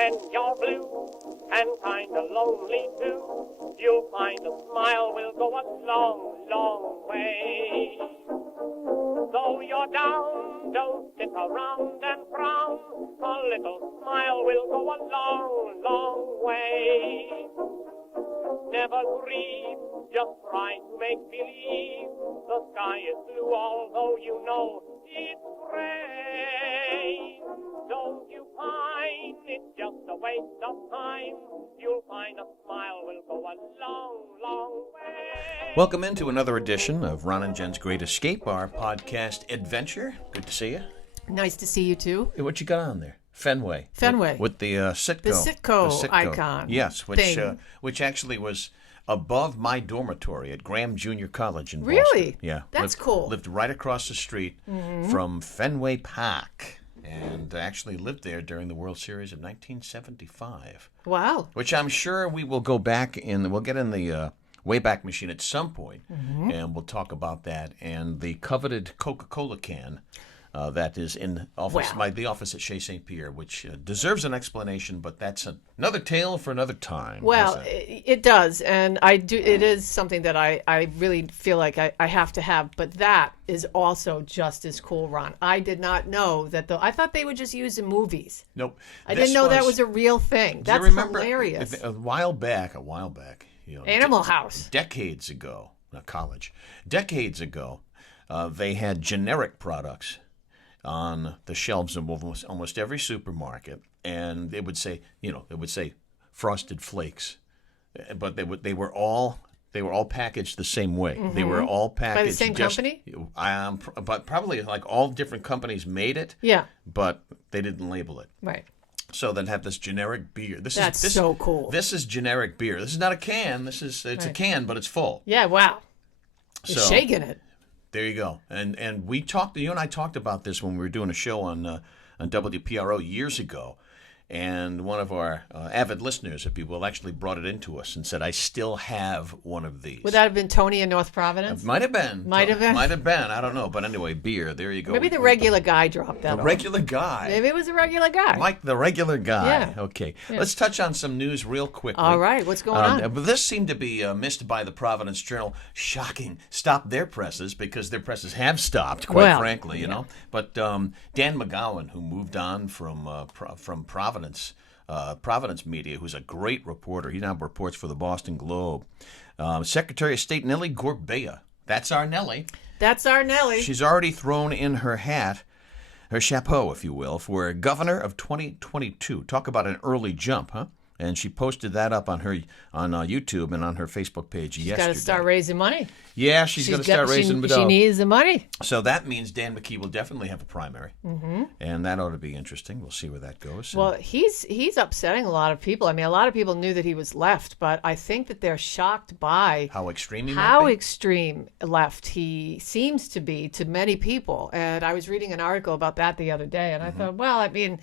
when you're blue and kinda lonely too, you'll find a smile will go a long, long way. Though you're down, don't sit around and frown. A little smile will go a long, long way. Never grieve, just try to make believe the sky is blue, although you know it's gray. Don't you find it's just a waste of time? You'll find a smile will go a long, long way. Welcome into another edition of Ron and Jen's Great Escape, our podcast adventure. Good to see you. Nice to see you too. Hey, what you got on there? Fenway. With the Citgo. The Citgo icon. Yes, which actually was above my dormitory at Graham Junior College in Boston. Really? Yeah. That's cool. Lived right across the street from Fenway Park. And actually lived there during the World Series of 1975. Wow. Which I'm sure we will go back in. We'll get in the Wayback Machine at some point, and we'll talk about that and the coveted Coca-Cola can that is in office, the office at St.Pierre, which deserves an explanation, but that's another tale for another time. Well, it does, and I do. It is something that I really feel like I have to have, but that is also just as cool, Ron. I did not know that, I thought they would just use in movies. Nope. I didn't know that was a real thing. That's hilarious. A while back, Animal House. Decades ago, decades ago, they had generic products on the shelves of almost every supermarket, and it would say Frosted Flakes, but they were all packaged the same way. They were all packaged by the same company. But probably like all different companies made it. Yeah, but they didn't label it. Right. So they'd have this generic beer. That's so cool. This is generic beer. This is not a can. It's a can, but it's full. Yeah. Wow. You're shaking it. There you go. And you and I talked about this when we were doing a show on WPRO years ago. And one of our avid listeners, if you will, actually brought it into us and said, I still have one of these. Would that have been Tony in North Providence? Might have been. Might have been. I don't know. But anyway, beer. There you go. Maybe the regular guy dropped that off. The regular guy. Maybe it was a regular guy. Like the regular guy. Yeah. Okay. Yeah. Let's touch on some news real quickly. All right. What's going on? This seemed to be missed by the Providence Journal. Shocking. Stopped their presses because their presses have stopped, quite frankly, you know. But Dan McGowan, who moved on from Providence, Providence Media, who's a great reporter. He now reports for the Boston Globe. Secretary of State Nellie Gorbea. That's our Nellie. That's our Nellie. She's already thrown in her hat, her chapeau, if you will, for governor of 2022. Talk about an early jump, huh? And she posted that up on YouTube and on her Facebook page yesterday. She's got to start raising money. Yeah, she's going to start raising She needs the money. So that means Dan McKee will definitely have a primary, and that ought to be interesting. We'll see where that goes. Well, he's upsetting a lot of people. I mean, a lot of people knew that he was left, but I think that they're shocked by how extreme extreme left he seems to be to many people. And I was reading an article about that the other day, and I thought, well, I mean,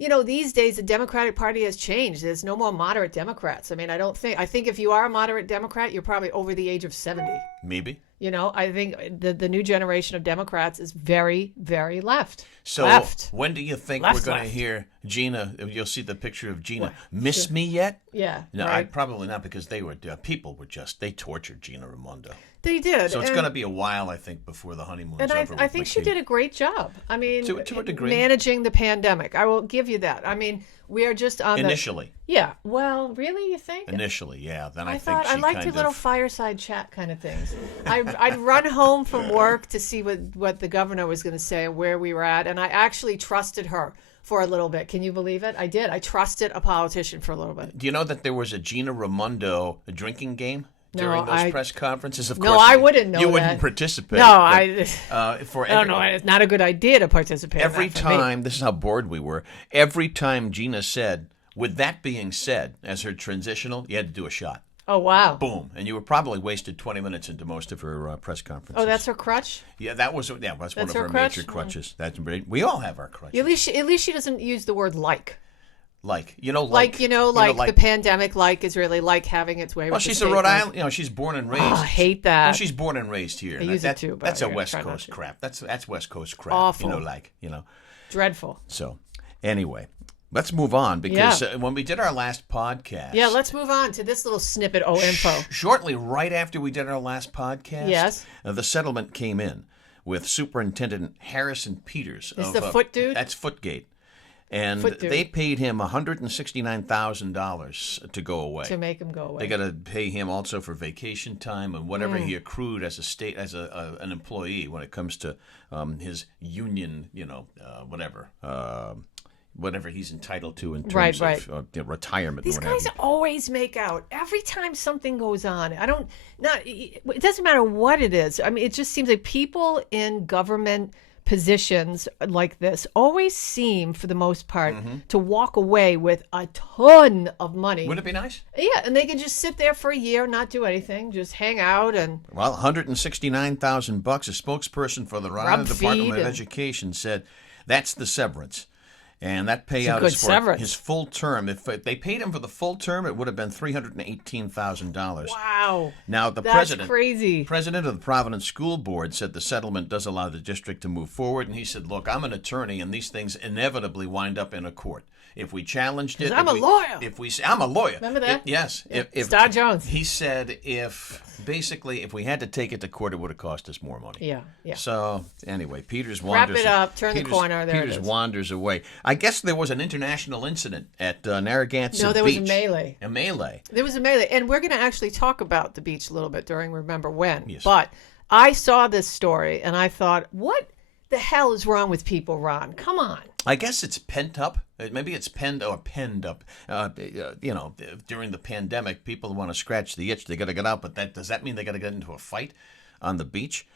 you know, these days the Democratic Party has changed. There's no more moderate Democrats. I mean, I think if you are a moderate Democrat, you're probably over the age of 70. Maybe. You know, I think the new generation of Democrats is very, very left. So when do you think we're going to hear Gina? You'll see the picture of Gina. Miss me yet? Yeah. No, right. Probably not, because they tortured Gina Raimondo. They did. So it's going to be a while, I think, before the honeymoon's over. And I think she did a great job. I mean, to a degree, managing the pandemic. I will give you that. I mean, we are just on initially. Yeah. Well, really, you think? Initially, yeah. Then I thought think I liked your little fireside chat kind of things. I'd run home from work to see what the governor was going to say and where we were at, and I actually trusted her for a little bit. Can you believe it? I did. I trusted a politician for a little bit. Do you know that there was a Gina Raimondo drinking game during those press conferences? Of course, I wouldn't know. You wouldn't participate. No, I don't know. It's not a good idea to participate. Every time, this is how bored we were. Every time Gina said, "With that being said," as her transitional, you had to do a shot. Oh, wow. Boom. And you were probably wasted 20 minutes into most of her press conferences. Oh, that's her crutch? Yeah, that's one of her major crutches. We all have our crutches. At least she doesn't use the word like. Like the pandemic, is really like having its way. Well, she's a Rhode Island. She's born and raised. Oh, I hate that. Well, she's born and raised here. I use it too. But that's a West Coast crap. That's West Coast crap. Awful. Dreadful. So, anyway, Let's move on because when we did our last podcast... Yeah, let's move on to this little snippet info. Shortly, right after we did our last podcast, yes, the settlement came in with Superintendent Harrison Peters. Is the Foot dude? That's Footgate. And they paid him $169,000 to go away. To make him go away. They got to pay him also for vacation time and whatever he accrued as an employee when it comes to his union, whatever he's entitled to in terms of retirement. These guys always make out every time something goes on. It doesn't matter what it is. I mean, it just seems like people in government positions like this always seem, for the most part, to walk away with a ton of money. Wouldn't it be nice? Yeah, and they can just sit there for a year, not do anything, just hang out and... Well, $169,000. A spokesperson for the Rhode Island Department of Education said that's the severance. And that payout is for his full term. If they paid him for the full term, it would have been $318,000. Wow. Now, that's crazy. President of the Providence School Board said the settlement does allow the district to move forward. And he said, look, I'm an attorney, and these things inevitably wind up in a court. If we challenged it... I'm a lawyer. I'm a lawyer. Remember that? Yes. Yeah. Star Jones. He said if we had to take it to court, it would have cost us more money. Yeah. So, anyway, Peters wanders... Wrap it up. Turn the corner. There Peters wanders away. I guess there was an international incident at Narragansett Beach. No, there was a melee. A melee. There was a melee. And we're going to actually talk about the beach a little bit during Remember When. Yes. But I saw this story, and I thought, what the hell is wrong with people, Ron? Come on. I guess it's pent up. Maybe it's penned up. During the pandemic, people want to scratch the itch. They got to get out. But does that mean they got to get into a fight on the beach?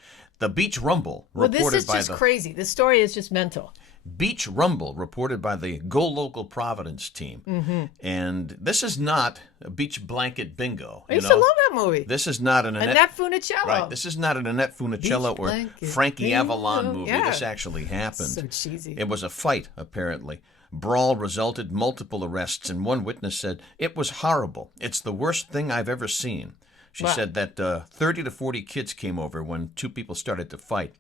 The Beach Rumble reported by this is just crazy. This story is just mental. Beach Rumble reported by the Go Local Providence team. Mm-hmm. And this is not a beach blanket bingo. I used to love that movie. This is not an Annette Funicello. Right. This is not an Annette Funicello or Frankie bingo. Avalon movie. Yeah. This actually happened. So cheesy. It was a fight, apparently. Brawl resulted, multiple arrests, and one witness said, "It was horrible. It's the worst thing I've ever seen." She said that 30 to 40 kids came over when two people started to fight.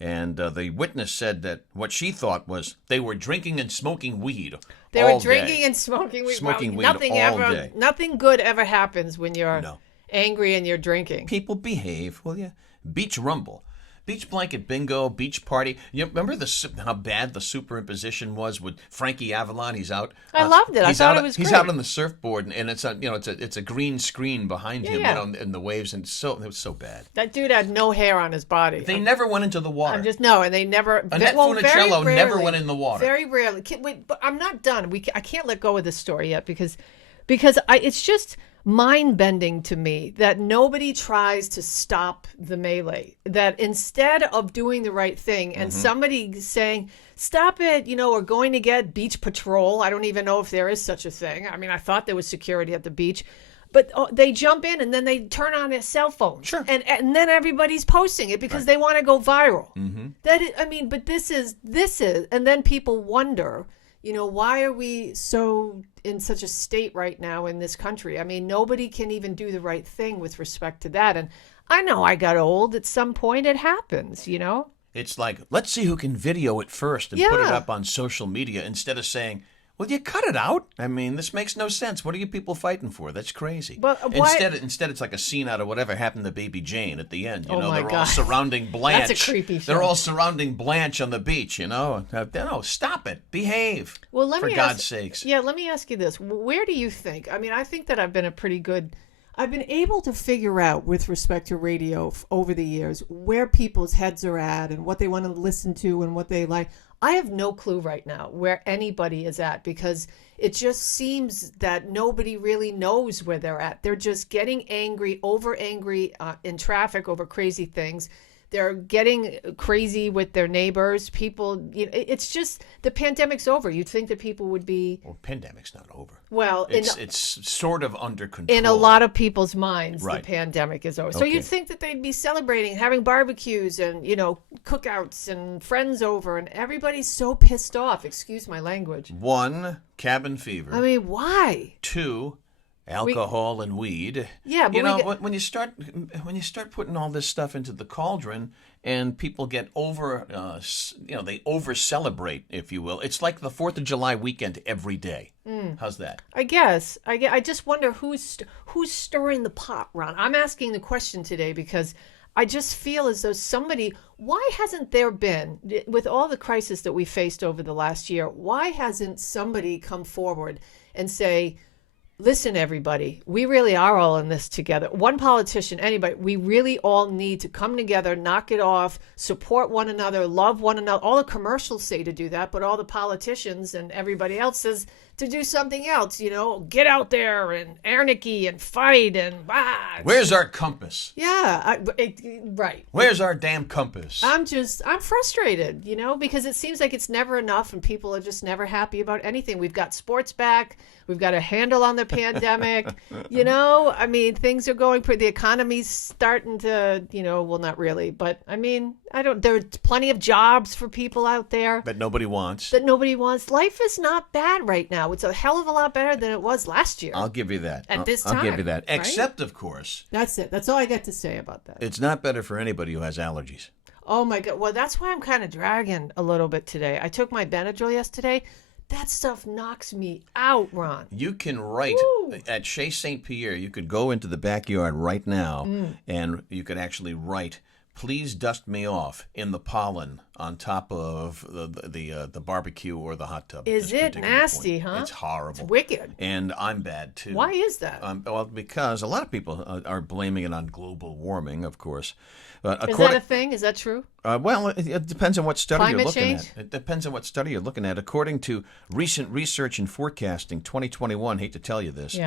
And the witness said that what she thought was they were drinking and smoking weed all day. They were drinking and smoking weed. Smoking weed all day. Nothing good ever happens when you're angry and you're drinking. People behave, will you? Beach Rumble. Beach blanket bingo, beach party. You remember how bad the superimposition was with Frankie Avalon? He's out. I loved it. I thought it was great. He's out on the surfboard, and it's a green screen behind him, and the waves, and it was so bad. That dude had no hair on his body. They never went into the water. And they never. Annette Funicello never went in the water. Very rarely. Wait, but I'm not done. I can't let go of this story yet because it's just mind-bending to me that nobody tries to stop the melee. That instead of doing the right thing and somebody saying, stop it, or going to get beach patrol. I don't even know if there is such a thing. I mean, I thought there was security at the beach. But they jump in and then they turn on their cell phones. Sure. And then everybody's posting it because they want to go viral. Mm-hmm. But this is, and then people wonder, why are we so in such a state right now in this country? I mean, nobody can even do the right thing with respect to that. And I know I got old. At some point it happens, It's like, let's see who can video it first and put it up on social media instead of saying, well, you cut it out. I mean, this makes no sense. What are you people fighting for? That's crazy. But instead, it's like a scene out of whatever happened to Baby Jane at the end. They're all surrounding Blanche. That's a creepy show. They're all surrounding Blanche on the beach. No, stop it. Behave. Well, for God's sakes. Yeah, let me ask you this: where do you think? I mean, I think that I've been able to figure out, with respect to radio over the years, where people's heads are at and what they want to listen to and what they like. I have no clue right now where anybody is at because it just seems that nobody really knows where they're at. They're just getting angry in traffic over crazy things. They're getting crazy with their neighbors. People, it's just the pandemic's over. You'd think that people would be. Well, pandemic's not over. Well, it's sort of under control. In a lot of people's minds, the pandemic is over. So you'd think that they'd be celebrating, having barbecues and, cookouts and friends over, and everybody's so pissed off. Excuse my language. 1, cabin fever. I mean, why? 2, alcohol and weed. Yeah, but when you start putting all this stuff into the cauldron, and people get they over celebrate, if you will. It's like the 4th of July weekend every day. How's that? I guess. I just wonder who's stirring the pot, Ron. I'm asking the question today because I just feel as though why hasn't there been, with all the crisis that we faced over the last year, why hasn't somebody come forward and say, listen, everybody, we really are all in this together. One politician, anybody, we really all need to come together, knock it off, support one another, love one another. All the commercials say to do that, but all the politicians and everybody else says to do something else, get out there and anarchy and fight and Where's our compass? Yeah, right. Where's our damn compass? I'm frustrated, because it seems like it's never enough and people are just never happy about anything. We've got sports back. We've got a handle on the pandemic. Things are going the economy's starting to, well, not really, but there's plenty of jobs for people out there. That nobody wants. Life is not bad right now. It's a hell of a lot better than it was last year. I'll give you that. At this time. I'll give you that. Right? Except, of course. That's it. That's all I got to say about that. It's not better for anybody who has allergies. Oh, my God. Well, that's why I'm kind of dragging a little bit today. I took my Benadryl yesterday. That stuff knocks me out, Ron. You can write at Chez St.Pierre. You could go into the backyard right now, and you could actually write, "Please dust me off" in the pollen on top of the barbecue or the hot tub. Is it nasty, huh? It's horrible. It's wicked. And I'm bad, too. Why is that? Well, because a lot of people are blaming it on global warming, of course. Is that a thing? Is that true? Well, it depends on what study you're looking change? at. It depends on what study you're looking at. According to recent research and forecasting, 2021, hate to tell you this,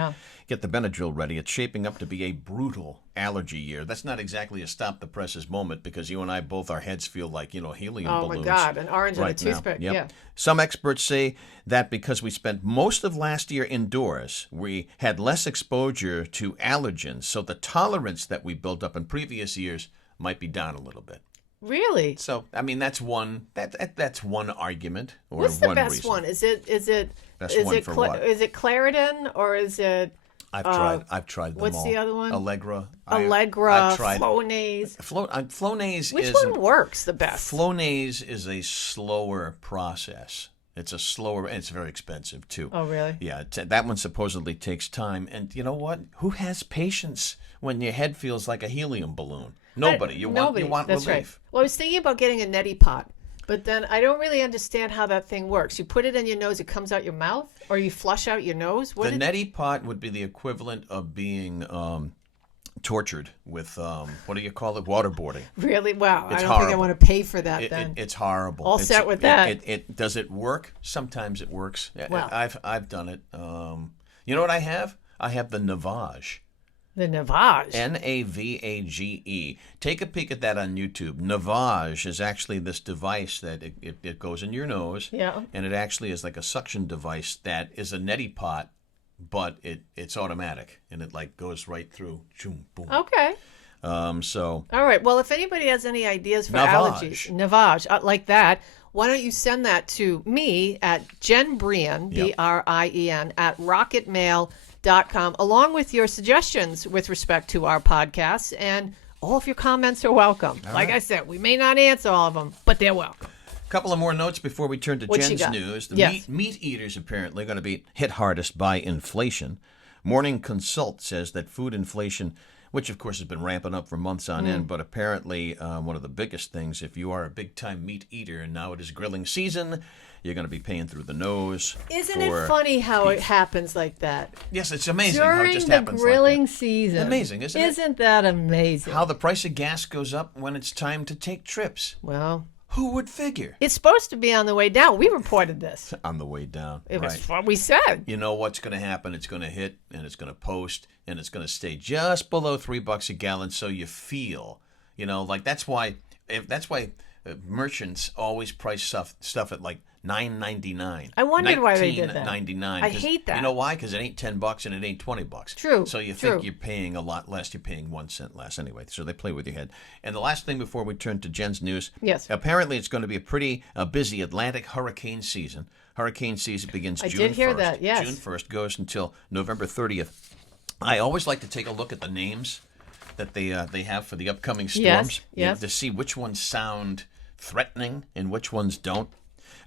get the Benadryl ready. It's shaping up to be a brutal allergy year. That's not exactly a stop-the-presses moment because you and I both, our heads feel like, helium balloons. Oh, my God, an orange right and a toothpick, Yep. yeah. Some experts say that because we spent most of last year indoors, we had less exposure to allergens, so the tolerance that we built up in previous years might be down a little bit. Really? So, that's one argument or What's the one best reason. one? Is it what? Is it Claritin or is it I've tried them what's all. the other one? Allegra. I've tried Flonase. Flonase Which one works the best? Flonase is a slower process. It's and it's very expensive too. Oh, really? Yeah, that one supposedly takes time. And you know what? Who has patience when your head feels like a helium balloon? Nobody. You want That's relief. Right. Well, I was thinking about getting a neti pot, but then I don't really understand how that thing works. You put it in your nose, it comes out your mouth, or you flush out your nose? The neti pot would be the equivalent of being tortured with, what do you call it, waterboarding. Really? Wow. It's I don't horrible. think I want to pay for that then. It's horrible. All set with that. Does it work? Sometimes it works. Well, I've done it. You know what I have? I have the Navage. The Navage. Navage. Take a peek at that on YouTube. Navage is actually this device that it goes in your nose. Yeah. And it actually is like a suction device that is a neti pot, but it's automatic and it like goes right through. Boom, boom. Okay. All right. Well, if anybody has any ideas for Navage. Navage, like that, why don't you send that to me at Jen Brien, Brien, at rocketmail.com, along with your suggestions with respect to our podcasts, and all of your comments are welcome. I said, we may not answer all of them, but they're welcome. A couple of more notes before we turn to Jen's news. The meat eaters apparently are going to be hit hardest by inflation. Morning Consult says that food inflation, which of course has been ramping up for months on end, but apparently one of the biggest things, if you are a big-time meat eater and now it is grilling season, you're going to be paying through the nose. Isn't it funny how it happens like that? Yes, it's amazing During how it just happens like that. During the grilling season. Amazing, isn't it? Isn't that amazing? How the price of gas goes up when it's time to take trips. Well, who would figure? It's supposed to be on the way down. We reported this. On the way down. It was what we said. You know what's going to happen? It's going to hit, and it's going to post, and it's going to stay just below $3 a gallon, so you feel, like that's why merchants always price stuff at like $9.99. I wondered why they did that. $19.99. I hate that. You know why? Because it ain't $10 and it ain't $20. True. So you think you're paying a lot less. You're paying 1 cent less anyway. So they play with your head. And the last thing before we turn to Jen's news. Yes. Apparently it's going to be a pretty busy Atlantic hurricane season. Hurricane season begins June 1st. I did hear that, yes. June 1st goes until November 30th. I always like to take a look at the names that they have for the upcoming storms. Yes. To see which ones sound threatening and which ones don't.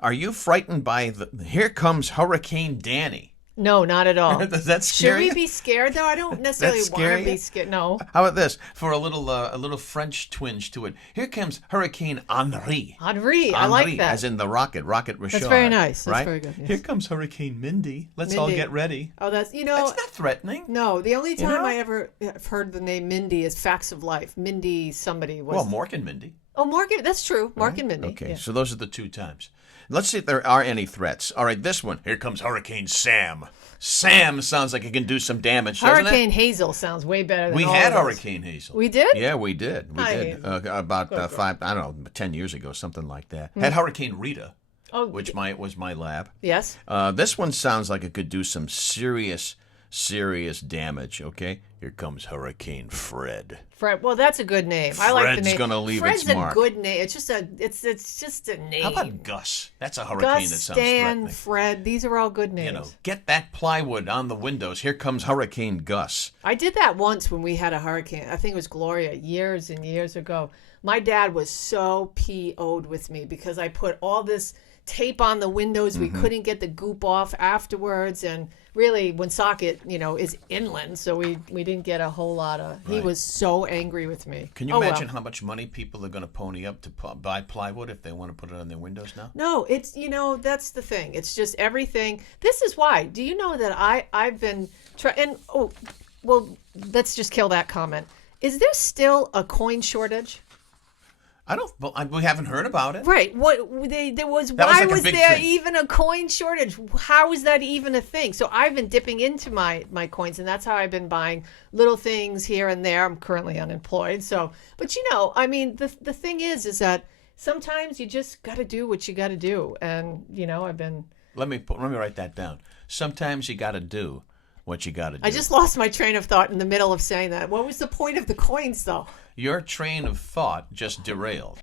Are you frightened by here comes Hurricane Danny? No, not at all. Does that scare Should you? we be scared though? I don't necessarily want to be scared. No. How about this for a little French twinge to it? Here comes Hurricane Henri. Henri, I like that. As in the rocket Richard. That's very nice. That's right? very good. Yes. Here comes Hurricane Mindy. Let's all get ready. Oh, that's That's not threatening. No, the only time I ever have heard the name Mindy is Facts of Life. Mindy, somebody was. Well, Mork and Mindy. Oh, Morgan, that's true. Mark and Mindy. Okay, yeah. so those are the 2 times. Let's see if there are any threats. All right, this one. Here comes Hurricane Sam. Sam sounds like it can do some damage, doesn't Hurricane it? Hazel sounds way better than We all had of those. Hurricane Hazel. We did? Yeah, we did. About 10 years ago, something like that. Had Hurricane Rita, which was my lab. Yes. This one sounds like it could do some serious damage, okay? Here comes Hurricane Fred. Fred. Well, that's a good name. I like the Fred's name. gonna leave Fred's its mark. a good name. It's just a name. How about Gus? That's a hurricane Gus, that sounds Stan, threatening. Fred. These are all good names. Get that plywood on the windows. Here comes Hurricane Gus. I did that once when we had a hurricane. I think it was Gloria years and years ago. My dad was so PO'd with me because I put all this tape on the windows. We couldn't get the goop off afterwards. And really, Woonsocket, is inland, so we didn't get a whole lot of... He was so angry with me. Can you imagine how much money people are going to pony up to buy plywood if they want to put it on their windows now? No, it's, that's the thing. It's just everything. This is why. Do you know that I've been trying... let's just kill that comment. Is there still a coin shortage? We haven't heard about it. Right. Why was there thing. even a coin shortage? How is that even a thing? So I've been dipping into my coins, and that's how I've been buying little things here and there. I'm currently unemployed. So, but the thing is that sometimes you just got to do what you got to do. And, I've been... Let me write that down. Sometimes you got to do what you got to do. I just lost my train of thought in the middle of saying that. What was the point of the coins, though? Your train of thought just derailed.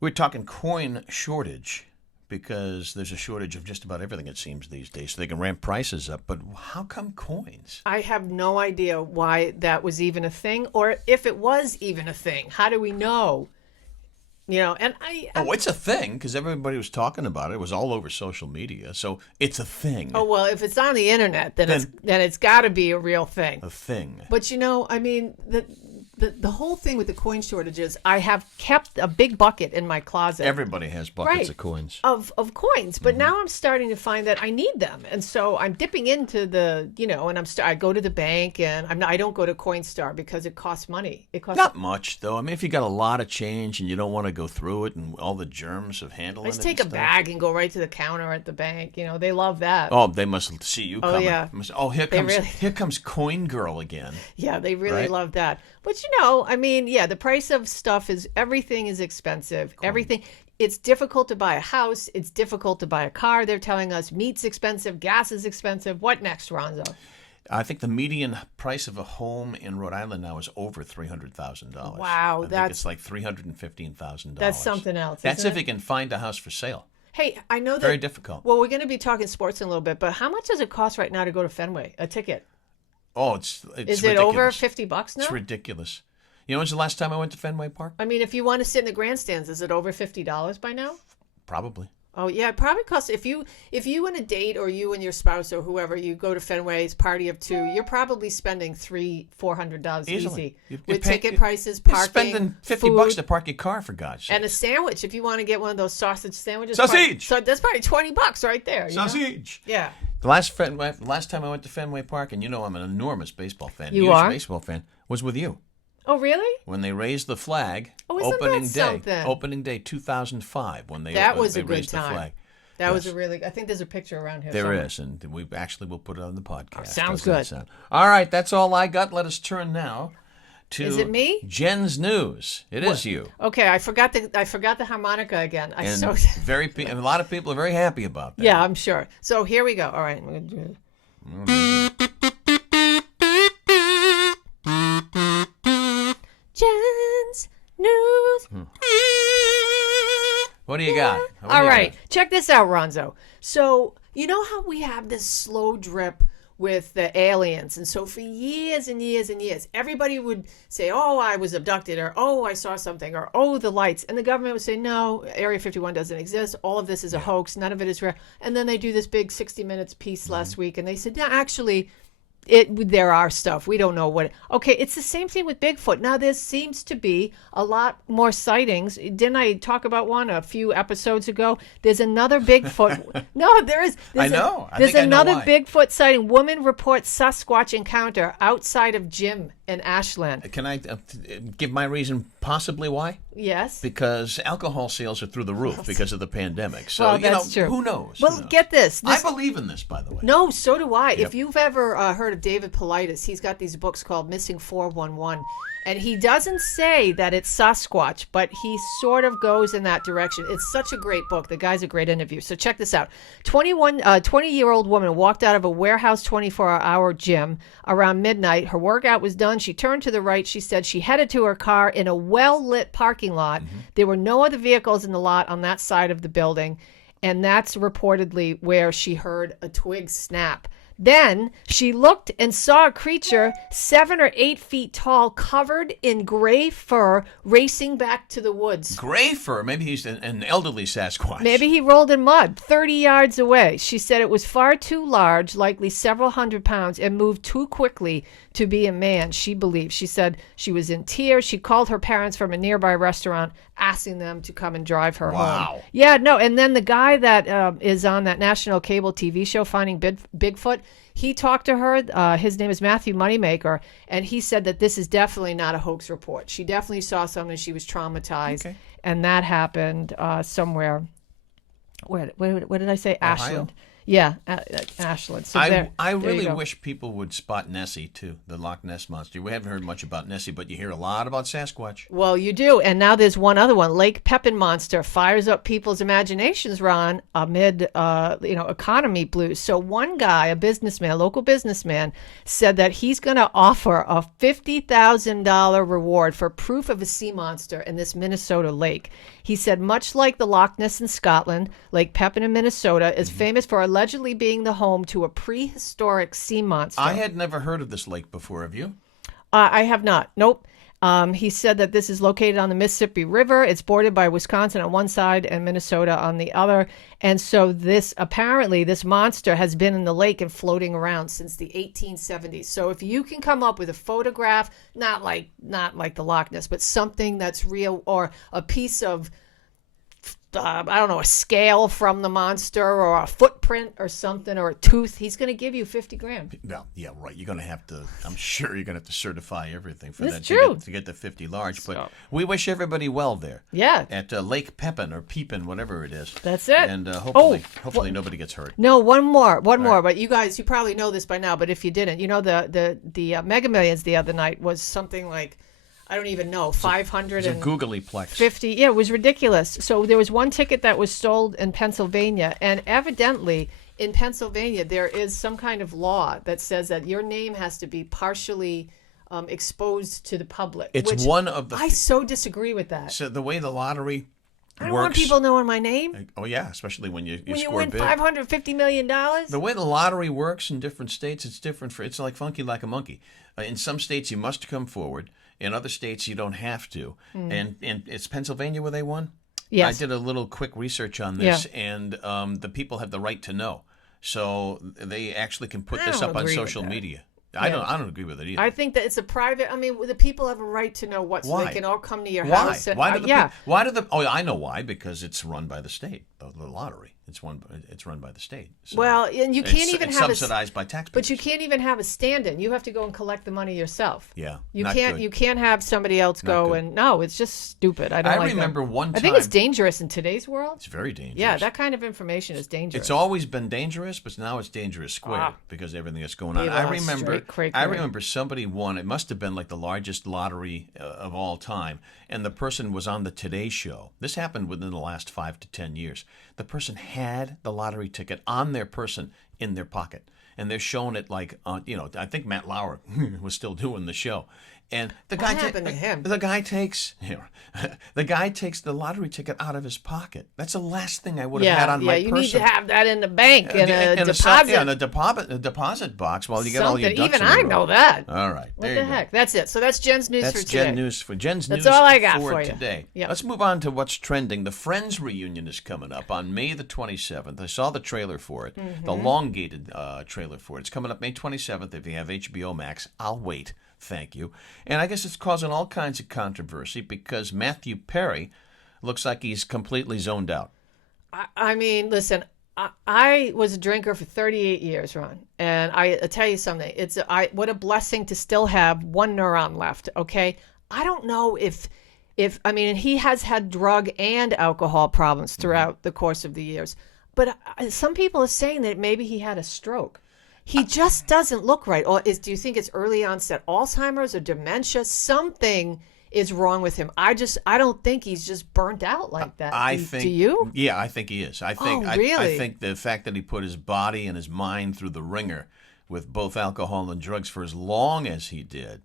We're talking coin shortage because there's a shortage of just about everything, it seems, these days. So they can ramp prices up. But how come coins? I have no idea why that was even a thing, or if it was even a thing. How do we know? It's a thing because everybody was talking about it. It was all over social media, so it's a thing. Oh well, if it's on the internet, then it's got to be a real thing. A thing. But the whole thing with the coin shortages, I have kept a big bucket in my closet. Everybody has buckets of coins. Of coins, but now I'm starting to find that I need them, and so I'm dipping into the and I go to the bank, and I don't go to Coinstar because it costs money. It costs not much though. I mean, if you got a lot of change and you don't want to go through it and all the germs of handling it. I just take a bag and go right to the counter at the bank. They love that. Oh, they must see you coming. Yeah. Here comes Coin Girl again. Yeah, they really love that. But the price of stuff everything is expensive. Cool. Everything. It's difficult to buy a house. It's difficult to buy a car. They're telling us meat's expensive, gas is expensive. What next, Ronzo? I think the median price of a home in Rhode Island now is over $300,000. Wow, I think it's like $315,000. That's something else. That's if you can find a house for sale. Hey, I know that very difficult. Well, we're going to be talking sports in a little bit, but how much does it cost right now to go to Fenway? A ticket? Oh, it's is ridiculous. It over $50 now? It's ridiculous. When's the last time I went to Fenway Park? I mean, if you want to sit in the grandstands, is it over $50 by now? Probably. Oh yeah, it probably costs if you and a date or you and your spouse or whoever you go to Fenway's party of 2, you're probably spending $300-$400 easy with ticket prices, parking, you're spending $50 to park your car for God's sake. And a sandwich if you want to get one of those sausage sandwiches. Sausage. So that's probably $20 right there. Sausage. Yeah. The last time I went to Fenway Park, and I'm an enormous baseball fan. You are? Huge baseball fan. Was with you. Oh, really? When they raised the flag, opening day 2005, when they was a raised good the time. flag. That was a really. I think there's a picture around here. There somewhere. is, and we actually will put it on the podcast. Sounds good. All right, that's all I got. Let us turn now to. Is it me? Jen's news. It is you. Okay, I forgot the harmonica again. A lot of people are very happy about that. Yeah, I'm sure. So here we go. All right. Jen's news. What do you got? All right. Check this out, Ronzo. So, you know how we have this slow drip with the aliens. And so for years and years and years, everybody would say, oh, I was abducted, or oh, I saw something, or oh, the lights. And the government would say, no, Area 51 doesn't exist. All of this is a hoax. None of it is real. And then they do this big 60 Minutes piece last week, and they said, no, actually, there are stuff. We don't know what. Okay, it's the same thing with Bigfoot. Now, there seems to be a lot more sightings. Didn't I talk about one a few episodes ago? There's another Bigfoot. No, there is. I know. There's I know another why. Bigfoot sighting. Woman reports Sasquatch encounter outside of gym in Ashland. Can I give my reason possibly why? Yes. Because alcohol sales are through the roof because of the pandemic. So, well, that's true. Who knows? Well, Who knows? get this. I believe in this, by the way. No, so do I. Yep. If you've ever heard of David Paulides, he's got these books called Missing 411. And he doesn't say that it's Sasquatch, but he sort of goes in that direction. It's such a great book. The guy's a great interview. So check this out. 20-year-old woman walked out of a warehouse 24-hour gym around midnight. Her workout was done. She turned to the right. She said she headed to her car in a well-lit parking lot. There were no other vehicles in the lot on that side of the building. And that's reportedly where she heard a twig snap. Then she looked and saw a creature 7 or 8 feet tall, covered in gray fur, racing back to the woods. Gray fur? Maybe he's an elderly Sasquatch. Maybe he rolled in mud 30 yards away. She said it was far too large, likely several hundred pounds, and moved too quickly to be a man, she believed. She said she was in tears. She called her parents from a nearby restaurant, asking them to come and drive her home. Wow. Yeah, no, and then the guy that is on that national cable TV show, Finding Bigfoot, he talked to her. His name is Matthew Moneymaker, and he said that this is definitely not a hoax report. She definitely saw something. She was traumatized, and that happened somewhere. Where did I say? Ohio? Ashland. Yeah, Ashland. So I really wish people would spot Nessie, too, the Loch Ness Monster. We haven't heard much about Nessie, but you hear a lot about Sasquatch. Well, you do. And now there's one other one. Lake Pepin Monster fires up people's imaginations, Ron, amid economy blues. So one guy, a businessman, local businessman, said that he's going to offer a $50,000 reward for proof of a sea monster in this Minnesota lake. He said, much like the Loch Ness in Scotland, Lake Pepin in Minnesota is famous for allegedly being the home to a prehistoric sea monster. I had never heard of this lake before. Have you? I have not. Nope. He said that this is located on the Mississippi River. It's bordered by Wisconsin on one side and Minnesota on the other. And so this monster has been in the lake and floating around since the 1870s. So if you can come up with a photograph, not like the Loch Ness, but something that's real, or a piece of a scale from the monster, or a footprint or something, or a tooth, he's going to give you $50,000. Well, yeah, right. You're going to have to, I'm sure you're going to have to certify everything for That's that true. to get the 50 large. But we wish everybody well there. Yeah. At Lake Pepin or Peepin, whatever it is. That's it. And hopefully nobody gets hurt. No, one more. But you guys, you probably know this by now, but if you didn't, the Mega Millions the other night was something like, I don't even know, 500 It's a googly plex. 50. Yeah, it was ridiculous. So there was one ticket that was sold in Pennsylvania, and evidently in Pennsylvania there is some kind of law that says that your name has to be partially exposed to the public. It's one of the. I so disagree with that. So the way the lottery I don't works. want people knowing my name. Oh yeah, especially when you When you score win big. $550 million. The way the lottery works in different states, it's different. It's like funky like a monkey. In some states, you must come forward. In other states, you don't have to. And it's Pennsylvania where they won? Yes. I did a little quick research on this, and the people have the right to know. So they actually can put I this don't up on agree with social that. media. I don't agree with it either. I think that it's a private. I mean, the people have a right to know what, so Why? they can all come to your Why? house. And, Why do the yeah. why do the? Oh, I know why. Because it's run by the state. The lottery. It's run by the state. So Well, and you can't even it's have subsidized by taxpayers. But you can't even have a stand-in. You have to go and collect the money yourself. Yeah, You not can't. good. You can't have somebody else go good. and no. It's just stupid. I don't. I like remember that. one I think it's time- dangerous in today's world. It's very dangerous. Yeah, that kind of information is dangerous. It's always been dangerous, but now it's dangerous squared because everything that's going on. People I are remember. straight cray-cray. I remember somebody won. It must have been like the largest lottery of all time, and the person was on the Today Show. This happened within the last 5 to 10 years. The person had the lottery ticket on their person in their pocket, and they're showing it like I think Matt Lauer was still doing the show, And what happened to him? The guy takes the lottery ticket out of his pocket. That's the last thing I would have had on my person. Yeah, you need to have that in the bank in a deposit. In a deposit box while you get all your ducks Even in a I row. know that. All right. What the heck? That's it. So that's Jen's news for today. Jen's news That's all I got for you. today. Yep. Let's move on to what's trending. The Friends reunion is coming up on May the 27th. I saw the trailer for it, the elongated trailer for it. It's coming up May 27th. If you have HBO Max, I'll wait. Thank you. And I guess it's causing all kinds of controversy because Matthew Perry looks like he's completely zoned out. I mean, listen, I was a drinker for 38 years, Ron. And I tell you something. What a blessing to still have one neuron left, okay? I don't know if I mean, he has had drug and alcohol problems throughout the course of the years. But some people are saying that maybe he had a stroke. He just doesn't look right. Or do you think it's early onset Alzheimer's or dementia? Something is wrong with him. I don't think he's just burnt out like that. Do you? Yeah, I think he is. I think really? I think the fact that he put his body and his mind through the ringer with both alcohol and drugs for as long as he did,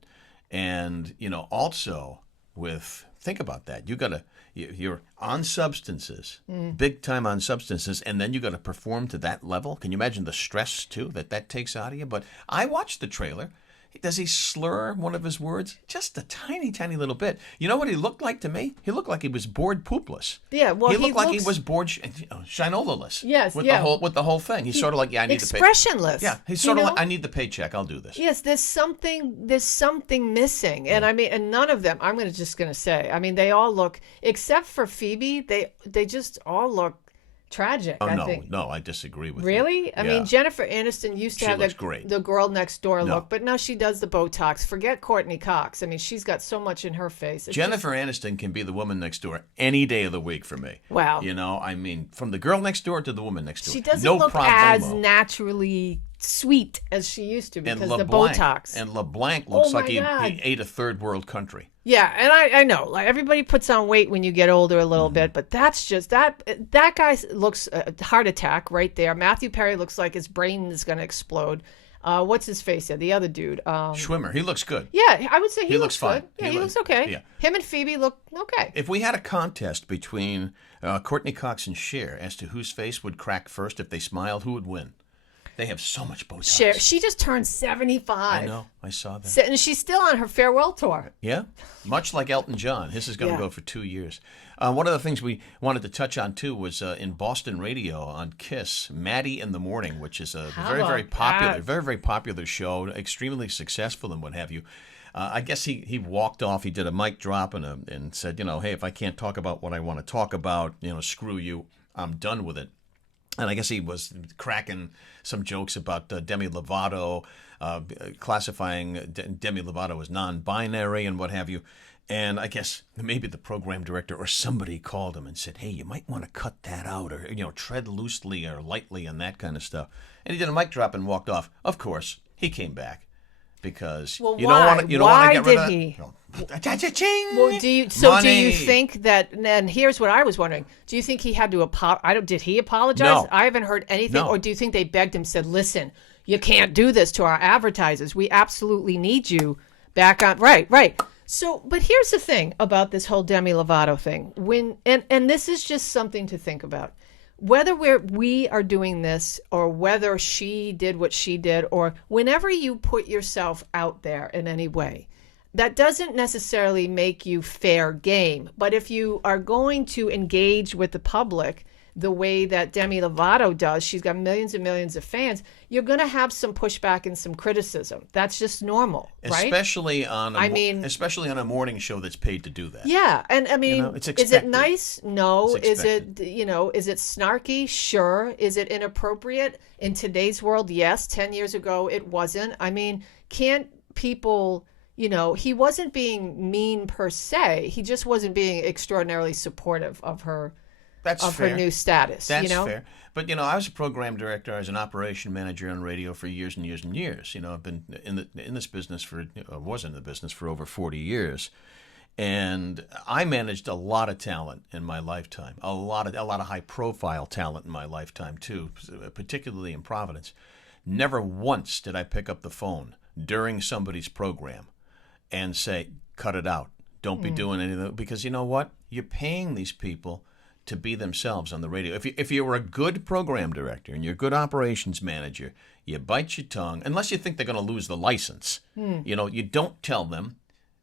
and also with, think about that. You're on substances, big time on substances, and then you got to perform to that level. Can you imagine the stress too that takes out of you? But I watched the trailer. Does he slur one of his words? Just a tiny, tiny little bit. You know what he looked like to me? He looked like he was bored poopless. Yeah, well, he looked like he was bored shinola-less. Yes, with the whole thing. He's sort of like, I need the paycheck. Expressionless. Yeah, he's sort of like, I need the paycheck. I'll do this. Yes, there's something missing, and I mean, and none of them. I'm just gonna say. I mean, they all look, except for Phoebe. They just all look tragic. Oh, I no, think. no, I disagree with you. Really? I mean, Jennifer Aniston used to have the girl next door look, but now she does the Botox. Forget Courtney Cox. I mean, she's got so much in her face. Jennifer Aniston can be the woman next door any day of the week for me. Wow. I mean, from the girl next door to the woman next door. She doesn't look as naturally sweet as she used to because the Botox. And LeBlanc looks like he ate a third world country. Yeah, and I know, like, everybody puts on weight when you get older a little bit, but that's just that guy looks heart attack right there. Matthew Perry looks like his brain is going to explode. What's his face there? The other dude, Schwimmer. He looks good. Yeah, I would say he looks fine. Good. Yeah, he looks okay. Yeah. Him and Phoebe look okay. If we had a contest between Courtney Cox and Cher as to whose face would crack first if they smiled, who would win? They have so much Botox. Cher, she just turned 75. I know. I saw that. And she's still on her farewell tour. Yeah. Much like Elton John. His is going to go for 2 years. One of the things we wanted to touch on, too, was in Boston radio on KISS, Matty in the Morning, which is a very popular show, extremely successful and what have you. I guess he walked off. He did a mic drop and said, hey, if I can't talk about what I want to talk about, screw you. I'm done with it. And I guess he was cracking some jokes about Demi Lovato, classifying Demi Lovato as non-binary and what have you. And I guess maybe the program director or somebody called him and said, hey, you might want to cut that out or, tread loosely or lightly and that kind of stuff. And he did a mic drop and walked off. Of course, he came back. Because you don't want to get rid of that. Well, do you think that? And here's what I was wondering: do you think he had to apologize? Did he apologize? No. I haven't heard anything. No. Or do you think they begged him, said, "Listen, you can't do this to our advertisers. We absolutely need you back on." Right. So, but here's the thing about this whole Demi Lovato thing. And this is just something to think about. Whether we are doing this or whether she did what she did, or whenever you put yourself out there in any way, that doesn't necessarily make you fair game. But if you are going to engage with the public the way that Demi Lovato does, she's got millions and millions of fans, you're going to have some pushback and some criticism. That's just normal, right? Especially on a morning show that's paid to do that. Yeah, and I mean, it's is it nice? No. Is it, is it snarky? Sure. Is it inappropriate? In today's world, yes. 10 years ago, it wasn't. I mean, can't people, he wasn't being mean per se. He just wasn't being extraordinarily supportive of her. Her new status. That's fair. But, I was a program director. I was an operation manager on radio for years and years and years. I've been in this business was in the business for over 40 years. And I managed a lot of talent in my lifetime, a lot of high-profile talent in my lifetime, too, particularly in Providence. Never once did I pick up the phone during somebody's program and say, cut it out. Don't be doing anything. Because you know what? You're paying these people to be themselves on the radio. If you were a good program director and you're a good operations manager, you bite your tongue, unless you think they're going to lose the license. You know, you don't tell them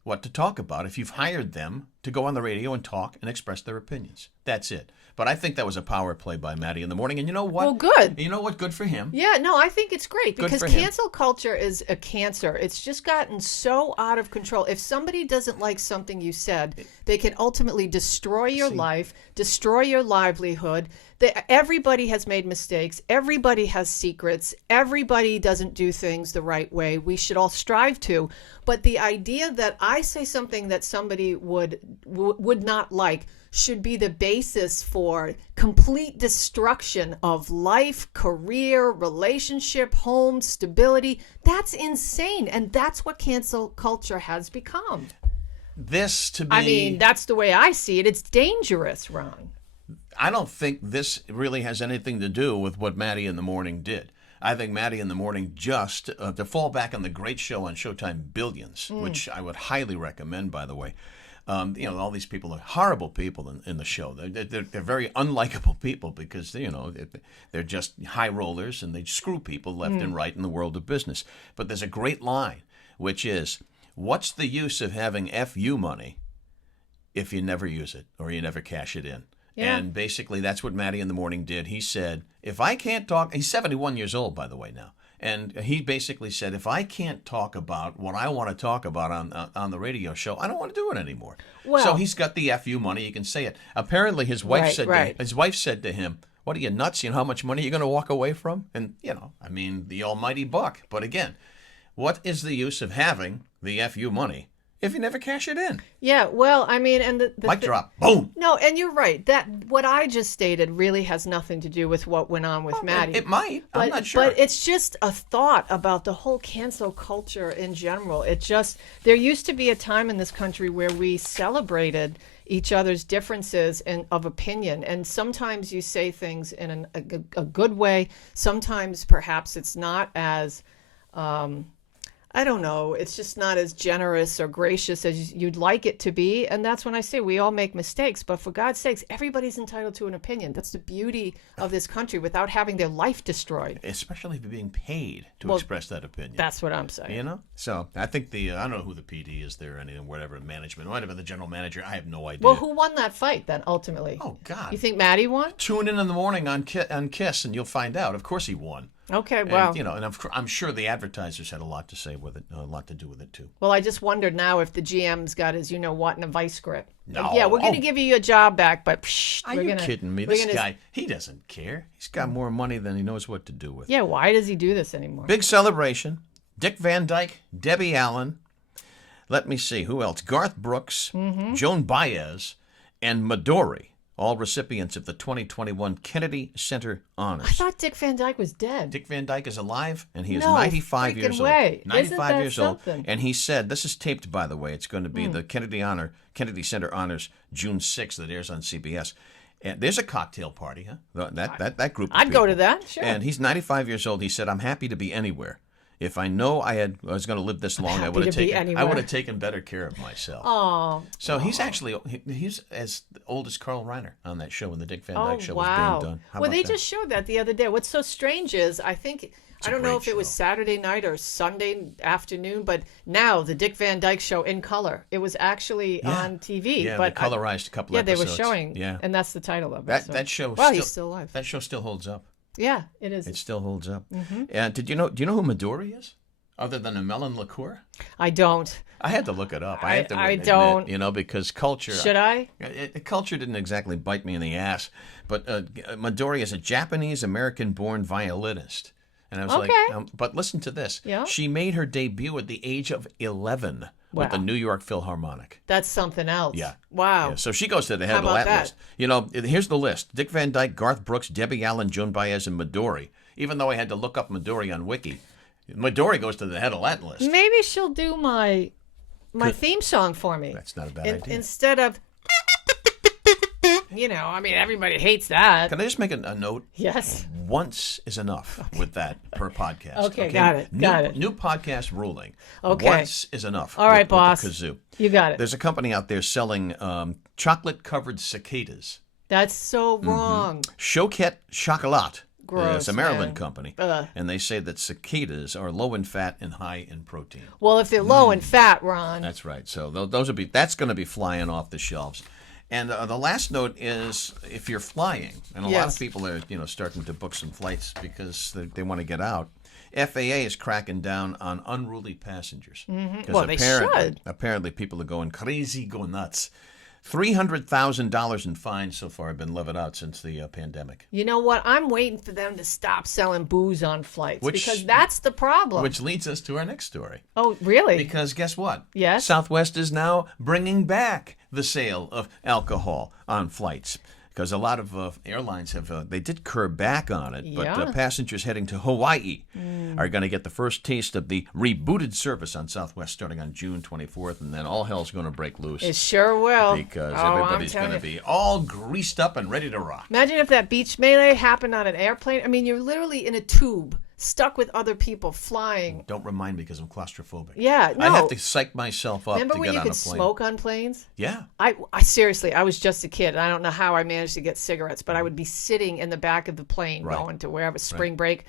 what to talk about if you've hired them to go on the radio and talk and express their opinions. That's it. But I think that was a power play by Matty in the Morning. And you know what? Well, good. You know what? Good for him. Yeah, no, I think it's great because for him. cancel culture is a cancer. It's just gotten so out of control. If somebody doesn't like something you said, they can ultimately destroy your life, destroy your livelihood. Everybody has made mistakes. Everybody has secrets. Everybody doesn't do things the right way. We should all strive to. But the idea that I say something that somebody would not like should be the basis for complete destruction of life, career, relationship, home, stability. That's insane. And that's what cancel culture has become. This to be... I mean, that's the way I see it. It's dangerous, Ron. I don't think this really has anything to do with what Matty in the Morning did. I think Matty in the Morning just, to fall back on the great show on Showtime, Billions, which I would highly recommend, by the way. You know, all these people are horrible people in the show. They're very unlikable people because, you know, they're just high rollers and they screw people left and right in the world of business. But there's a great line, which is, what's the use of having FU money if you never use it or you never cash it in? Yeah. And basically that's what Matty in the Morning did. He said, if I can't talk, he's 71 years old, by the way, now. And he basically said, if I can't talk about what I want to talk about on the radio show, I don't want to do it anymore. Well, so he's got the FU money. You can say it. Apparently, his wife said to him, what are you, nuts? You know how much money you're going to walk away from? And, you know, I mean, the almighty buck. But again, what is the use of having the FU money if you never cash it in? Yeah, well, I mean, and the mic drop, boom. No, and you're right. That what I just stated really has nothing to do with what went on with Matty. It might. I'm not sure. But it's just a thought about the whole cancel culture in general. It just, there used to be a time in this country where we celebrated each other's differences of opinion, and sometimes you say things in a good way. Sometimes perhaps it's not as I don't know, it's just not as generous or gracious as you'd like it to be. And that's when I say we all make mistakes. But for God's sakes, everybody's entitled to an opinion. That's the beauty of this country without having their life destroyed. Especially if you're being paid to express that opinion. That's what I'm saying. You know? So I think I don't know who the PD is there, anything, whatever, management. It might have been the general manager. I have no idea. Well, who won that fight then, ultimately? Oh, God. You think Matty won? Tune in the morning on Kiss and you'll find out. Of course he won. Okay, well, and, you know, and I'm sure the advertisers had a lot to say with it, a lot to do with it too. Well, I just wondered now if the GM's got his, you know what, in a vice grip. No, like, yeah, we're going to give you your job back, but are you kidding me? This guy, he doesn't care. He's got more money than he knows what to do with. Yeah, why does he do this anymore? Big celebration. Dick Van Dyke, Debbie Allen. Let me see who else. Garth Brooks, Joan Baez, and Midori. All recipients of the 2021 Kennedy Center Honors. I thought Dick Van Dyke was dead. Dick Van Dyke is alive, and he is 95 years old. 95 years old. And he said, this is taped, by the way. It's going to be the Kennedy Center Honors, June 6th, that airs on CBS. And there's a cocktail party, huh? That group of I'd people. go to that, sure. And he's 95 years old. He said, I'm happy to be anywhere. If I know I was going to live this long, I would have taken better care of myself. Oh. So he's as old as Carl Reiner on that show when the Dick Van Dyke show was being done. Well, they just showed that the other day. What's so strange is I don't know if it was Saturday night or Sunday afternoon, but now the Dick Van Dyke show in color. It was actually on TV. Yeah, but they colorized a couple episodes. Yeah, they were showing. Yeah. And that's the title of it. That show. Wow, he's still alive. That show still holds up. Yeah, it is. It still holds up. And do you know who Midori is? Other than a melon liqueur? I don't. I had to look it up. I don't. You know, because culture. Should I? Culture didn't exactly bite me in the ass. But Midori is a Japanese-American-born violinist. And I was like, but listen to this. Yeah? She made her debut at the age of 11 with the New York Philharmonic. That's something else. Yeah. Wow. Yeah, so she goes to the head of that list. You know, here's the list. Dick Van Dyke, Garth Brooks, Debbie Allen, Joan Baez, and Midori. Even though I had to look up Midori on Wiki. Midori goes to the head of that list. Maybe she'll do my theme song for me. That's not a bad idea. Instead of... I mean, everybody hates that. Can I just make a note? Yes. Once is enough with that per podcast. Okay, got it. New podcast ruling. Okay. Once is enough. All right, boss. With the kazoo. You got it. There's a company out there selling chocolate-covered cicadas. That's so wrong. Choquette Chocolat. Gross, It's a Maryland man. company. Ugh. And they say that cicadas are low in fat and high in protein. Well, if they're low in fat, Ron. That's right. So that's going to be flying off the shelves. And the last note is if you're flying, and a lot of people are starting to book some flights because they want to get out. FAA is cracking down on unruly passengers. Mm-hmm. Well, they should. Apparently, people are going crazy, going nuts. $300,000 in fines so far have been levied out since the pandemic. You know what? I'm waiting for them to stop selling booze on flights because that's the problem. Which leads us to our next story. Oh, really? Because guess what? Yes. Southwest is now bringing back the sale of alcohol on flights. Because a lot of airlines they did curb back on it, but passengers heading to Hawaii are going to get the first taste of the rebooted service on Southwest starting on June 24th, and then all hell's going to break loose. It sure will. Because everybody's going to be all greased up and ready to rock. Imagine if that beach melee happened on an airplane. I mean, you're literally in a tube, stuck with other people flying. Don't remind me because I'm claustrophobic. Yeah, no. I have to psych myself up Remember to when get you on a could plane. smoke on planes? Yeah. I seriously, I was just a kid. And I don't know how I managed to get cigarettes, but I would be sitting in the back of the plane going to wherever, spring break,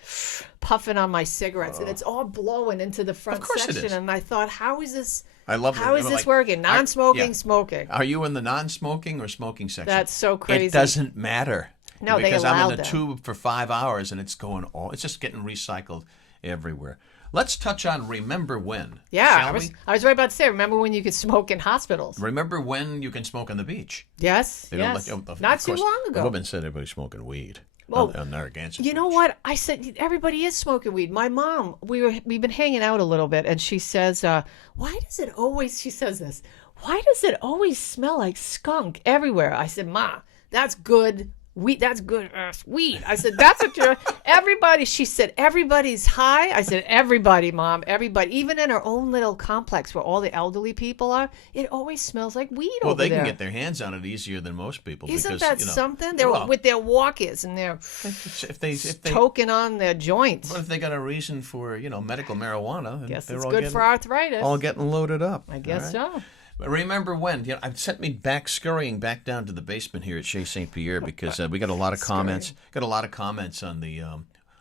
puffing on my cigarettes. And it's all blowing into the front section. And I thought, how is this... I love How is this working? Non-smoking, smoking. Are you in the non-smoking or smoking section? That's so crazy. It doesn't matter. No, because they allowed I'm in the that. tube for 5 hours and it's just getting recycled everywhere. Let's touch on Remember When. Yeah, shall we? I was right about to say, remember when you could smoke in hospitals? Remember when you can smoke on the beach? Yes, They don't yes. of Not too course, long ago. Robin said everybody's smoking weed Well, on Narragansett You know Beach. what? I said everybody is smoking weed. My mom, we've been hanging out a little bit, and she says, "Why does it always?" She says this. Why does it always smell like skunk everywhere? I said, "Ma, that's good weed. That's good weed." I said, "That's what you're." Everybody. She said, "Everybody's high." I said, "Everybody, Mom. Everybody. Even in our own little complex where all the elderly people are, it always smells like weed Well, over they there." can get their hands on it easier than most people. Isn't because, that something? They're with their walkers and they're if they toking on their joints. Well, if they got a reason for medical marijuana, then Guess they're it's all good getting, for arthritis. all getting loaded up. I guess so. But remember when? It sent me scurrying back down to the basement here at Chez St.Pierre because we got a lot of comments. Got a lot of comments on the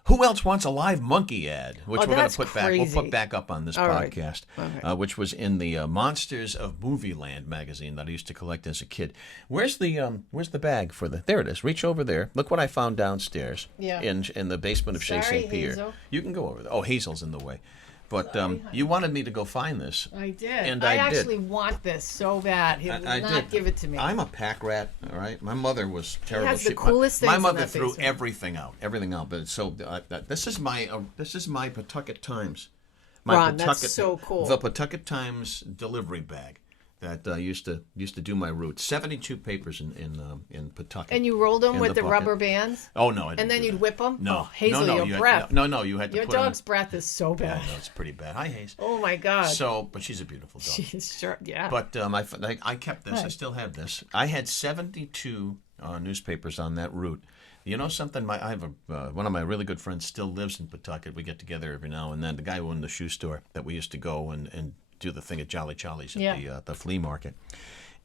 "Who else wants a live monkey" ad, which we're going to put back. We'll put back up on this podcast, which was in the Monsters of Movie Land magazine that I used to collect as a kid. Where's the bag for the? There it is. Reach over there. Look what I found downstairs. Yeah. In the basement of Chez St.Pierre. Hazel. You can go over there. Oh, Hazel's in the way. But you wanted me to go find this. I did. And I I did. actually want this so bad. He will I not did. give it to me. I'm a pack rat, all right? My mother was terrible. has the coolest my things in mother that threw basement. everything out. But so this is my Pawtucket Times. Ron, that's so cool. The Pawtucket Times delivery bag that used to do my route. 72 papers in Pawtucket. And you rolled them in with the bucket. rubber bands? Oh no! I didn't And then do you'd that. whip them? No, Oh, Hazel, no, your breath. You had to Your put dog's them breath is so in. bad. Yeah, no, it's pretty bad. Hi, Hayes. Oh my God. But she's a beautiful dog. She's sure, yeah. But I kept this. I still have this. I had 72 newspapers on that route. You know something? I have one of my really good friends still lives in Pawtucket. We get together every now and then. The guy who owned the shoe store that we used to go and do the thing at Jolly Charlie's at the flea market.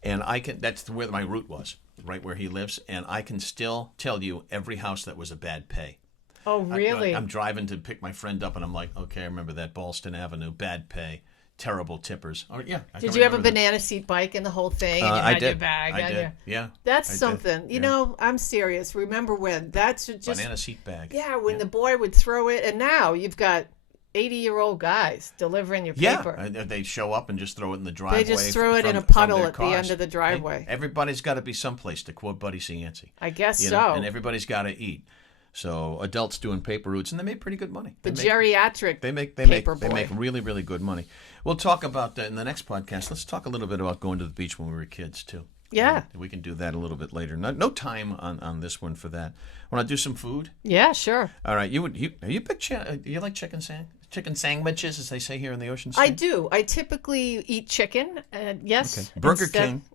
And that's where my route was, right where he lives. And I can still tell you every house that was a bad pay. Oh, really? I'm driving to pick my friend up, and I'm like, okay, I remember that Ballston Avenue, bad pay, terrible tippers. Oh, yeah. Did you have a banana seat bike and the whole thing? And you had your bag. I did. Yeah. That's something. You know, I'm serious. Remember when? That's just banana seat bag. Yeah, when the boy would throw it, and now you've got 80-year-old guys delivering your paper. Yeah, they show up and just throw it in the driveway. They just throw it in a from puddle their at the cars. end of the driveway. Hey, everybody's got to be someplace, to quote Buddy Cianci. I guess You so. know, and everybody's got to eat. So adults doing paper routes, and they make pretty good money. Geriatric They make really, really good money. We'll talk about that in the next podcast. Let's talk a little bit about going to the beach when we were kids too. Yeah. We can do that a little bit later. No time on this one for that. Want to do some food? Yeah, sure. All right. You like chicken sandwiches, as they say here in the Ocean State? I do. I typically eat chicken. Yes. Okay.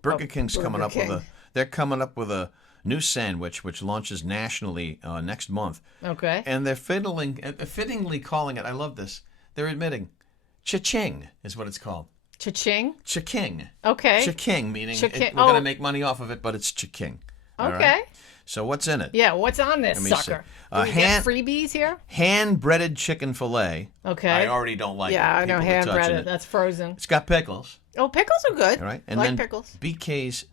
Burger King's coming up with they're coming up with a new sandwich, which launches nationally next month. Okay. And they're fittingly calling it, I love this, they're admitting, cha-ching is what it's called. Cha-ching? Cha-king. Okay. Cha-king, meaning Cha-king. we're going to make money off of it, but it's cha-king. All Okay. right? So what's in it? Yeah, what's on this Let me sucker? see. Do we get freebies here? Hand-breaded chicken fillet. Okay. I already don't like it. Yeah, I know, People are touching hand-breaded. it. That's frozen. It's got pickles. Oh, pickles are good. All right. I And like then pickles. BK's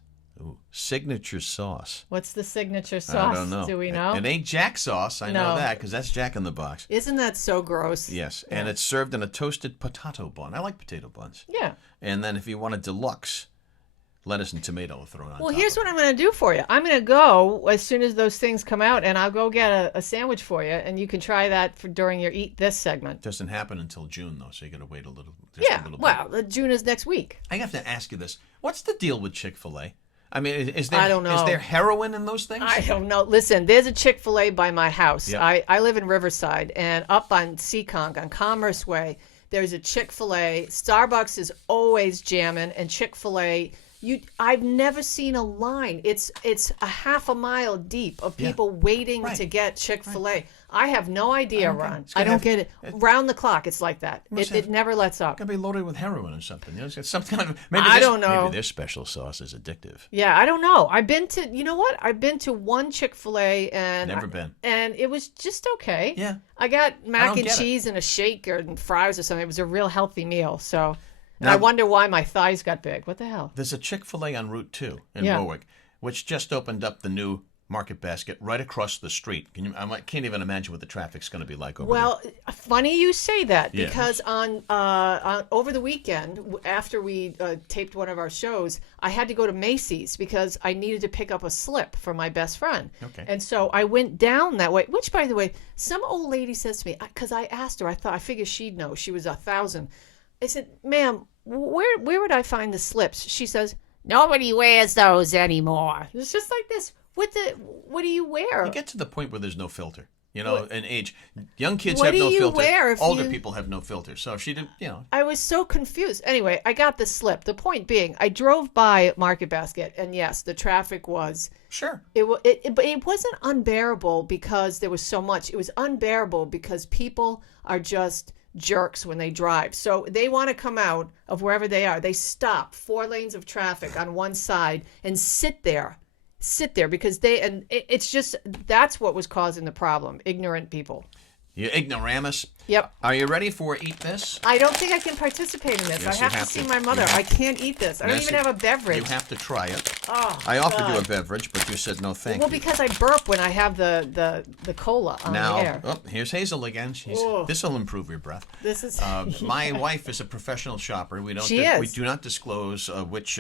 signature sauce. What's the signature sauce? I don't know. Do we know? It ain't Jack sauce. I know No. that because that's Jack in the Box. Isn't that so gross? Yes, and it's served in a toasted potato bun. I like potato buns. Yeah. And then if you want a deluxe, lettuce and tomato are thrown on Well, top. here's what I'm going to do for you. I'm going to go as soon as those things come out, and I'll go get a sandwich for you, and you can try that during your Eat This segment. Doesn't happen until June, though, so you got to wait a little. Yeah, a little well, June is next week. I have to ask you this: what's the deal with Chick-fil-A? I mean, is there I don't know. Is there heroin in those things? I don't know. Listen, there's a Chick-fil-A by my house. Yep. I live in Riverside, and up on Seekonk, on Commerce Way, there's a Chick-fil-A. Starbucks is always jamming, and Chick-fil-A, I've never seen a line. It's a half a mile deep of people waiting to get Chick-fil-A. Right. I have no idea, Ron. I don't get it. Round the clock, it's like that. It never lets up. It's got to be loaded with heroin or something. You know, it's some kind of I don't know. Maybe their special sauce is addictive. Yeah, I don't know. I've been to, you know what? I've been to one Chick-fil-A and Never been. And it was just okay. Yeah. I got mac and cheese and a shake and fries or something. It was a real healthy meal. So and I wonder why my thighs got big. What the hell? There's a Chick-fil-A on Route 2 in Warwick, which just opened up the new Market Basket right across the street. I can't even imagine what the traffic's going to be like over there. Well, funny you say that because on over the weekend after we taped one of our shows, I had to go to Macys because I needed to pick up a slip for my best friend. Okay. And so I went down that way. Which, by the way, some old lady says to me because I asked her, I figured she'd know. She was 1,000. I said, "Ma'am, where would I find the slips?" She says, "Nobody wears those anymore." It's just like this. What do you wear? You get to the point where there's no filter. You know, in age, young kids What have do no you filter. wear if Older you- people have no filter. So she did, you know. I was so confused. Anyway, I got the slip. The point being, I drove by Market Basket, and yes, the traffic was. Sure. But it wasn't unbearable because there was so much. It was unbearable because people are just jerks when they drive. So they want to come out of wherever they are. They stop 4 lanes of traffic on one side and sit there because it's just that's what was causing the problem. Ignorant people. You ignoramus. Yep. Are you ready for Eat This? I don't think I can participate in this. Yes, I have to see my mother. I can't eat this. I don't even have a beverage. You have to try it. Oh, I offered God. you a beverage, but you said no thank Well, you. because I burp when I have the cola on Now, the air. here's Hazel again. This will improve your breath. This is My wife is a professional shopper. We don't. She We is. do not disclose which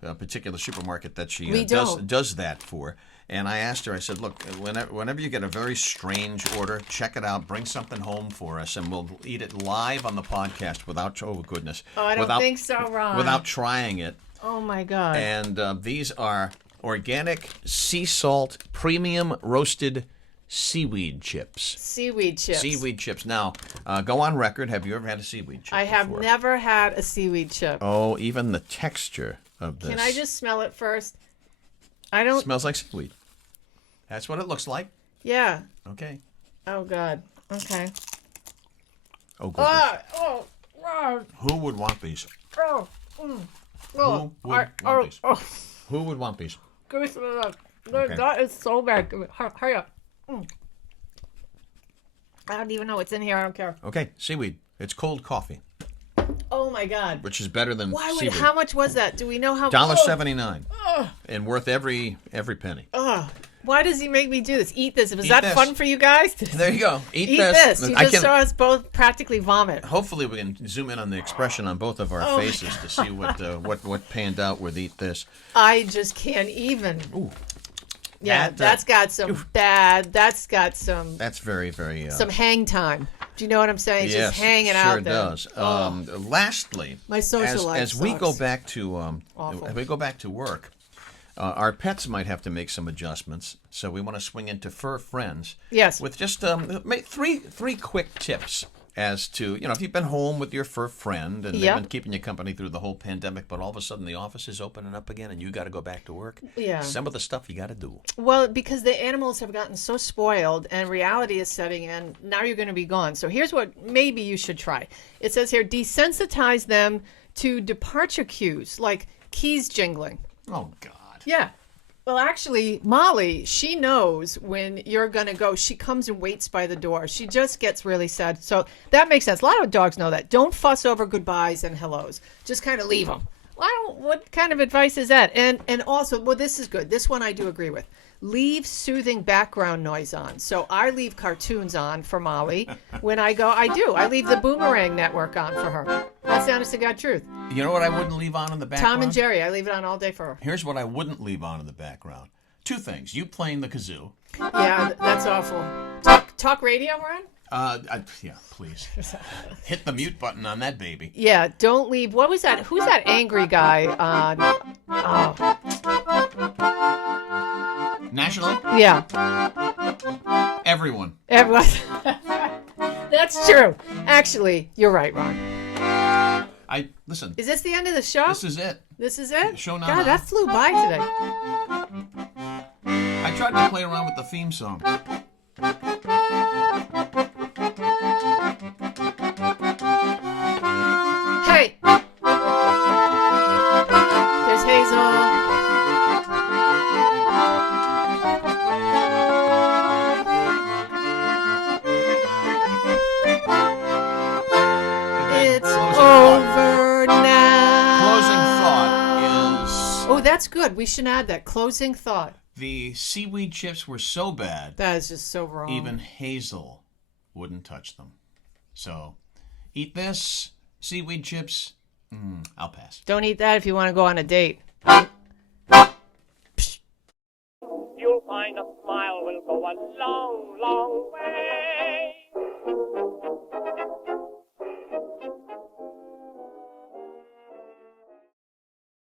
particular supermarket that she We don't. does that for. And I asked her. I said, "Look, whenever you get a very strange order, check it out. Bring something home for us, and we'll eat it live on the podcast without. Oh goodness! I don't think so, Ron. Without trying it. Oh my God! And these are organic sea salt premium roasted seaweed chips. Seaweed chips. Seaweed chips. Now, go on record. Have you ever had a seaweed chip? I have before? never had a seaweed chip. Oh, even the texture of this. Can I just smell it first? I don't. Smells like seaweed. That's what it looks like. Yeah. Okay. Oh God. Okay. Oh, goodness. Oh. Who would want these? Oh. Who would want these? Who would want these? Give me some of that. Okay. That is so bad. Hurry up. I don't even know what's in here. I don't care. Okay, seaweed. It's cold coffee, Oh my God. which is better than Why would? seaweed. How much was that? Do we know how? $1.79, and worth every penny. Why does he make me do this? Eat this. Was Eat that this. fun for you guys? There you go. Eat Eat this. this. You just saw us both practically vomit. Hopefully, we can zoom in on the expression on both of our faces to see what panned out with Eat This. I just can't even. Ooh. Yeah, that's got some bad. That's got some That's very, very. some hang time. Do you know what I'm saying? It's Yes, just hanging sure out there. does. Lastly, My social life as we go sucks. back to Awful. as we go back to work, our pets might have to make some adjustments. So we want to swing into fur friends. Yes. With just make three quick tips as to, if you've been home with your fur friend and they've been keeping you company through the whole pandemic, but all of a sudden the office is opening up again and you got to go back to work. Yeah. Some of the stuff you got to do. Well, because the animals have gotten so spoiled and reality is setting in, now you're going to be gone. So here's what maybe you should try. It says here, desensitize them to departure cues, like keys jingling. Oh, God. Yeah. Well, actually, Molly, she knows when you're going to go. She comes and waits by the door. She just gets really sad. So that makes sense. A lot of dogs know that. Don't fuss over goodbyes and hellos. Just kind of leave them. What kind of advice is that? And also, well, this is good. This one I do agree with. Leave soothing background noise on. So I leave cartoons on for Molly. When I go, I do. I leave the Boomerang Network on for her. That's the honest to God truth. You know what I wouldn't leave on in the background? Tom and Jerry. I leave it on all day for her. Here's what I wouldn't leave on in the background. Two things. You playing the kazoo. Yeah, that's awful. Talk radio, we're on? Yeah, please. Hit the mute button on that baby. Yeah, don't leave. What was that? Who's that angry guy on? Nationally? Yeah. Everyone. Everyone. That's true. Actually, you're right, Ron. Listen. Is this the end of the show? This is it. This is it? Show not God, on. that flew by today. I tried to play around with the theme song. Hey! There's Hazel. It's over now. Closing thought is... Oh, that's good. We should add that. Closing thought. The seaweed chips were so bad, That is just so wrong. even Hazel wouldn't touch them. So, eat this, seaweed chips, I'll pass. Don't eat that if you want to go on a date. You'll find a smile will go a long, long way.